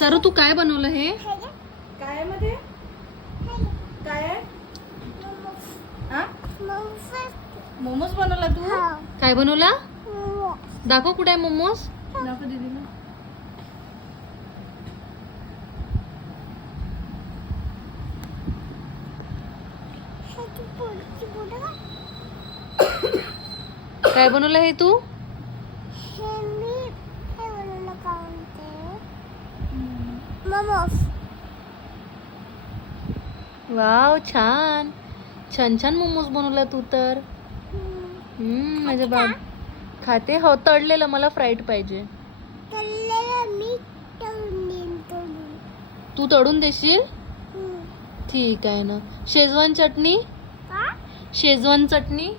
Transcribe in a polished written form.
सरू तू काय बनवलं हे? काय मध्ये काय आहे? हा? मोमोज बनवला तू? काय बनवला? दाखव कुठे आहे मोमोज. दाखव दीदीला. काय बनवलं हे तू? वाव छान छान छान मोमोज बनवला तू तर. माझे बाब खाते हो. तळलेलं मला फ्राईड पाहिजे. तू तळून देशील? ठीक आहे ना. शेजवान चटणी शेजवान चटणी